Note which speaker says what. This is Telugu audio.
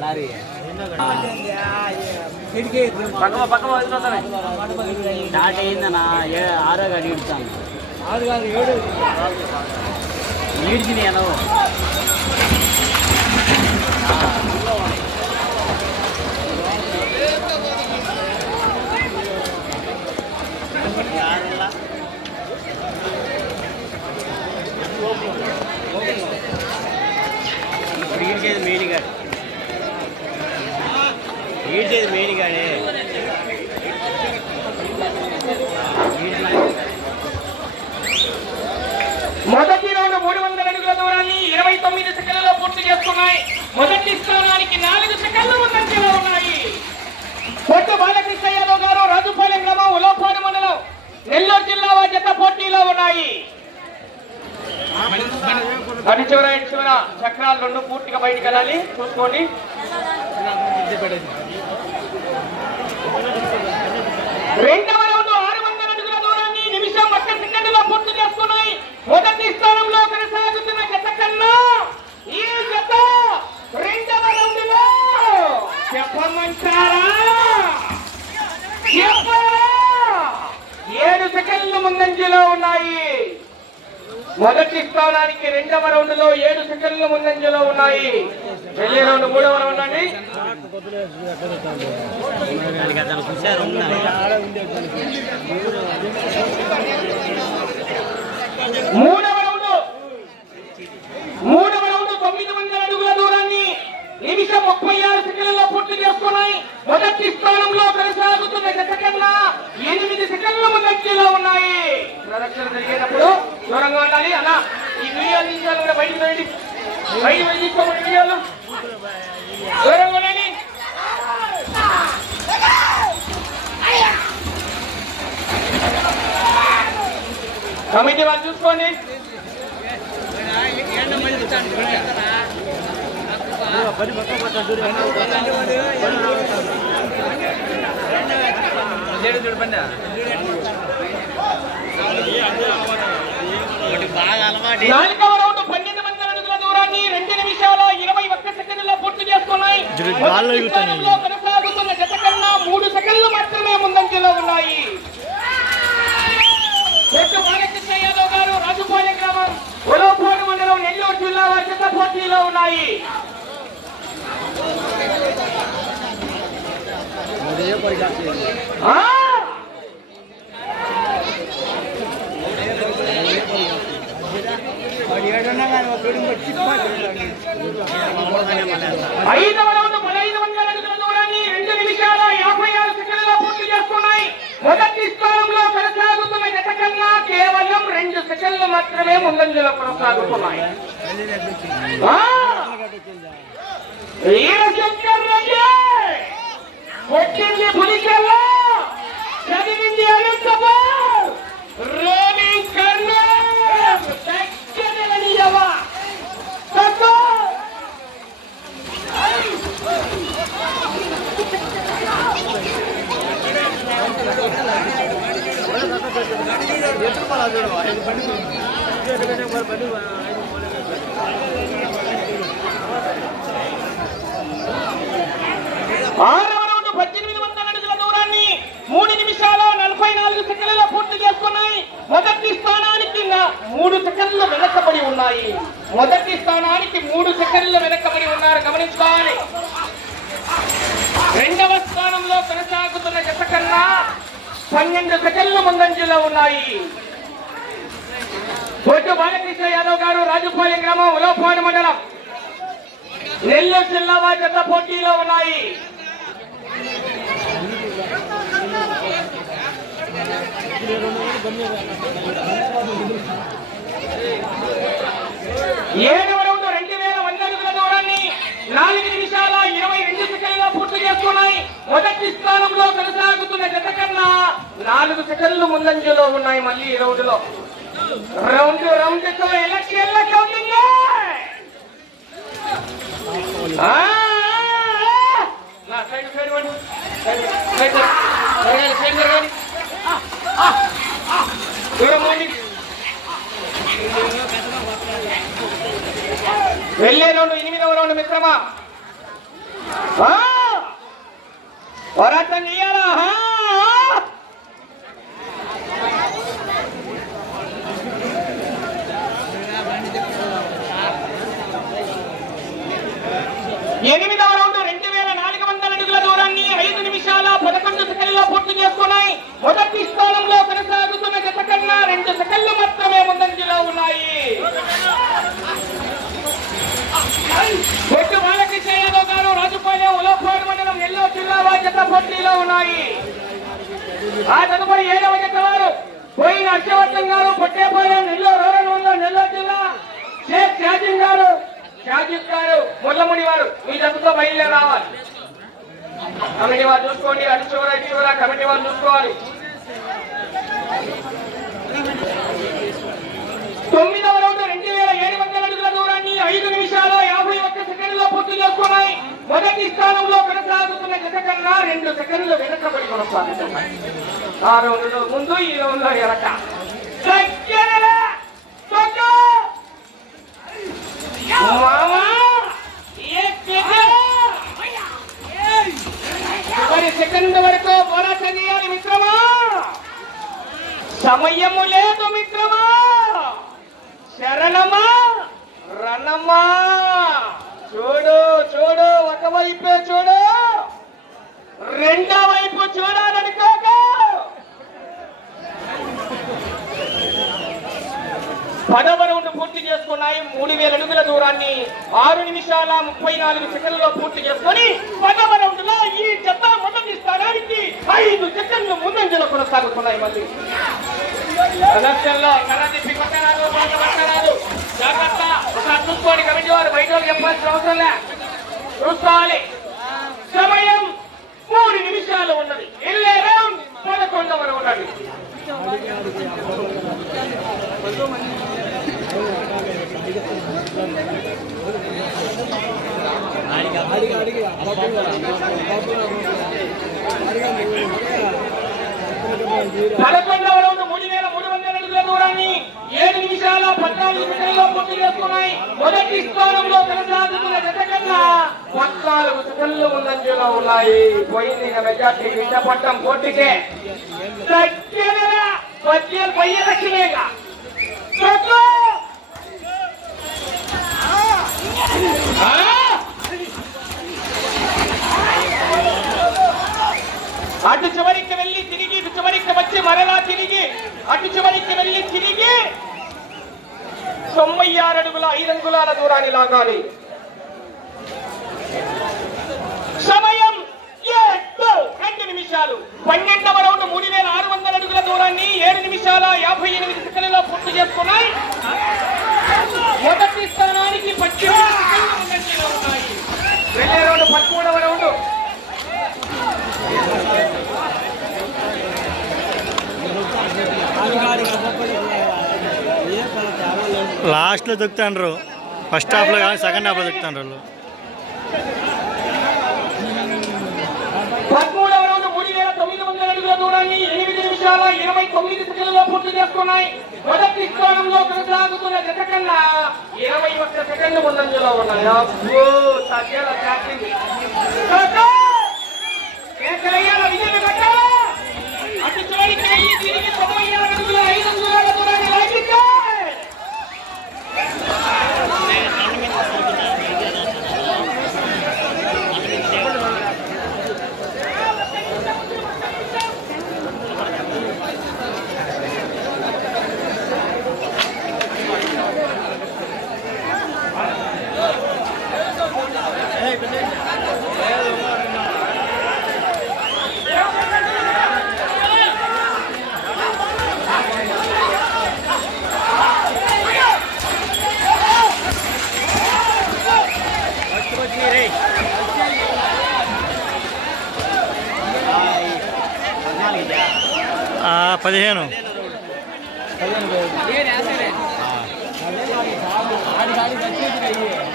Speaker 1: லாரி. பக்கமா பக்கமா
Speaker 2: டாட்டே இருந்தா ஏ ஆரோ காடி இடிச்சாங்க ஆறு காடி ஏடு என்னவோ.
Speaker 3: మొదటి రౌండ్ మూడు వందల అడుగుల దూరాన్ని ఇరవై తొమ్మిది సెకండ్లలో పూర్తి చేస్తున్నాయి మొదటి స్థానానికి నాలుగు సెకండ్లు ముందంజలో ఉన్నాయి. పొట్టు బాలకృష్ణ యాదవ్ గారు రాజుపాలెం గ్రామం ఉలోపాడు మండలం నెల్లూరు జిల్లా వారి జత పోటీలో ఉన్నాయి. అటు చివర ఇటు చివర చక్రాలు రెండు పూర్తిగా బయటికి వెళ్ళాలి. చూసుకోండి. రెండవ రౌండ్ ఆరు వందల అడుగుల దూరాన్ని నిమిషం ఒక్క సెకండ్లో పూర్తి చేసుకున్నాయి. మొదటి స్థానంలో కొనసాగుతున్న జత కన్నా ఈ జత రెండవ రౌండ్లో చెప్పమంటారా ఏడు సెకండ్లు ముందంజలో ఉన్నాయి. మొదటి స్థానానికి రెండవ రౌండ్లో ఏడు సెకండ్లు ముందంజలో ఉన్నాయి. వెళ్ళే రౌండ్ మూడవ రౌండ్ అండి
Speaker 2: దానికి అతను చూశారు ఉన్నాయి
Speaker 3: మూడవ రౌండ్ మూడవ రౌండ్ తొమ్మిది వందల అడుగుల దూరాన్ని నిమిషం ముప్పై ఆరు సెకండ్లలో పూర్తి చేసుకున్నాయి మొదటి స్థానంలో కొనసాగుతున్న జత కన్నా ఎనిమిది సెకండ్ల ముందంజలో ఉన్నాయి ప్రదక్షిణ జరిగేటప్పుడు దూరంగా ఉండాలి అలా ఈ వీడియో తీసాలు కూడా బయటికి బయటకు బయటికి బయట తీసుకోమని వీడియోలు దూరంగా ఉండండి. కమిటీ వాళ్ళు చూసుకోండి.
Speaker 2: బాగా అలవాటు
Speaker 3: నాలుగవ రౌండ్ పన్నెండు వందల అడుగుల దూరాన్ని రెండు నిమిషాల ఇరవై ఒక్క సెకండ్లలో పూర్తి చేసుకున్నాయి. మొదటి స్థానంలో కొనసాగుతున్న జత కన్నా మూడు సెకండ్లు మాత్రమే ముందంజలో ఉన్నాయి. చెట్టు బాలకృష్ణ యాదవ్ గారు రాజుపాలెం గ్రామం మండలం నెల్లూరు జిల్లా వారి జత పోటీలో ఉన్నాయి. ఆ! ఐదవ రౌండ్ పదహైదు వందల అడుగుల దూరాన్ని రెండు నిమిషాల యాభై ఆరు సెకండ్లలో పూర్తి చేస్తున్నాయి మొదటి స్థానంలో కొనసాగుతున్న జత కేవలం రెండు సెకండ్లు మాత్రమే ముందంజలో కొనసాగుతున్నాయి. ఆ! చదివింది అనంతపూర్! ఆరవ రౌండ్ పద్దెనిమిది వందల అడుగుల దూరాన్ని మూడు నిమిషాల నలభై నాలుగు సెకండ్లలో పూర్తి చేసుకున్నాయి. మొదటి స్థానానికి మూడు సెకండ్లు వెనకబడి ఉన్నాయి. మొదటి స్థానానికి మూడు సెకండ్లు వెనకబడి ఉన్నారు. గమనించుకోవాలి రెండవ స్థానంలో కొనసాగుతున్న జత కన్నా పన్నెండు సెకండ్లు ముందంజలో ఉన్నాయి. కోటి బాలకృష్ణ యాదవ్ గారు రాజుపాలెం గ్రామం ఉలవపాడు మండలం. నెల్లూరు జిల్లా వారి పోటీలో ఉన్నాయి. ఏడు మొదటి స్థానంలో కొనసాగుతున్న జత కన్నా నాలుగు సెకండ్లు ముందంజలో ఉన్నాయి మళ్ళీ ఈ రౌండ్లో రౌండ్ రౌండ్ ఎలక్షన్ వెళ్ళే రౌండ్ ఎనిమిదవ రౌండ్ మిత్రమా పోరాటం చేయాలా ఎనిమిదవ రౌండ్ రెండు వేల నాలుగు వందల అడుగుల దూరాన్ని ఐదు నిమిషాల పదకొండు సెకండ్లో పూర్తి చేసుకున్నాయి. మొదటి స్థానంలో కొనసాగుతున్న జత కన్నా రెండు సెకండ్లు మాత్రమే ముందంజలో ఉన్నాయి పొట్టు బాలకృష్ణ యాదవ్ గారు రాజుపాలెం ఉలపాడు మండలం నెల్లూరు జిల్లా అసెంబ్లీలో ఉన్నాయి. ఆ తదుపరి ఏడవ జత పోయిన హర్షవర్ధన్ గారు పొట్టేపాలెం నెల్లూరు రూరల్ మండలం నెల్లూరు జిల్లా షేక్ షాజిన్ గారు. షాజిద్ గారు ముల్లముడి వారు మీ జతతో బయలుదేరి రావాలి. కమిటీ వారు చూసుకోండి అటు చివర ఇటు చివర కమిటీ వారు చూసుకోవాలి. తొమ్మిదవ రౌండ్ రెండు వేల ఏడు వందల అడుగుల దూరాన్ని ఐదు నిమిషాల యాభై ఒక్క సెకండ్లో పూర్తి చేసుకున్నాయి. మొదటి స్థానంలో కొనసాగుతున్న కన్నా రెండు సెకండ్లు వెనకబడి కొనసాగుతున్నాయి ఆ రౌండ్లో ముందు ఈ రౌండ్లో ఎనక మామా! చివరి సెకండ్ వరకు పోరాటం చేయాలి మిత్రమా? సమయము లేదు మిత్రమా? శరణమా? రణమా? చూడు చూడు ఒకవైపే చూడు. రెండో వైపు చూడాలనుకోక పదవ రౌండ్ పూర్తి చేసుకున్నాయి. మూడు వేల అడుగుల దూరాన్ని ఆరు నిమిషాల ముప్పై నాలుగు సెకండ్లలో పూర్తి చేసుకొని పదవ రౌండ్లో ఈ జత మొదటి స్థానానికి ఐదు సెకండ్లు ముందంజలో కొనసాగుతున్నాయి మళ్ళీ. ప్రదర్శనలో కర్ర తిప్పి కొట్టరాదు జాగ్రత్త. ఒకసారి చూసుకోండి కమిటీ వారు. బయట చెప్పాల్సిన అవసరం లే. చూసుకోవాలి. సమయం మూడు నిమిషాలు ఉన్నది. ఎల్లేరం రౌండ్ పదకొండవ రౌండ్ అది పదకొండవ రౌండ్ మూడు వేల మూడు వందల అడుగుల దూరాన్ని ఏడు చేసుకున్నాయి మొదటి స్థానంలో కొనసాగుతున్న జత కన్నా పద్నాలుగు సెకండ్లు ముందంజలో ఉన్నాయి. పోయింది ఇక మెజార్టీ విన్నపట్టం కోటికే పద్యాలు పై అటు చివరికి వెళ్ళి తిరిగి ఇటు చివరికి వచ్చి మరలా తిరిగి అటు చివరికి వెళ్ళి తిరిగి తొంభై ఆరు అడుగుల ఐదు అంగుళాల దూరాన్ని లాగాలి. సమయం రెండు నిమిషాలు. పన్నెండవ రౌండ్ మూడు వేల ఆరు వందల అడుగుల దూరాన్ని ఏడు నిమిషాల యాభై ఎనిమిది సెకండ్లలో పూర్తి చేసుకున్నాయి. మొదటి స్థానానికి పద్దెనిమిది సెకండ్లు ముందంజలో ఉన్నాయి వెళ్ళే రౌండ్ పదమూడవ రౌండ్
Speaker 4: లాస్ట్లో దొక్కుతాండ్రు. ఫస్ట్ హాఫ్లో కానీ సెకండ్ హాఫ్లో దొక్కుతాండ్రు వాళ్ళు.
Speaker 3: దూరాన్ని ఎనిమిది నిమిషాల ఇరవై తొమ్మిది సెకండ్లలో పూర్తి చేసుకున్నాయి. మొదటి స్థానంలో కొనసాగుతున్న జత కన్నా ఇరవై ఒక్క సెకండ్లు ముందంజలో ఉన్నాయి సత్యాల చాటింది. కొట్టు! కేకలయ్యాల విజయ్ కొట్టాలా? అటు చివరికి వెళ్ళి తిరిగి తొంభై ఆరు అడుగుల ఐదు అంగుళాల దూరాన్ని లాగించాయి.
Speaker 4: పదిహేను.
Speaker 1: పదిహేను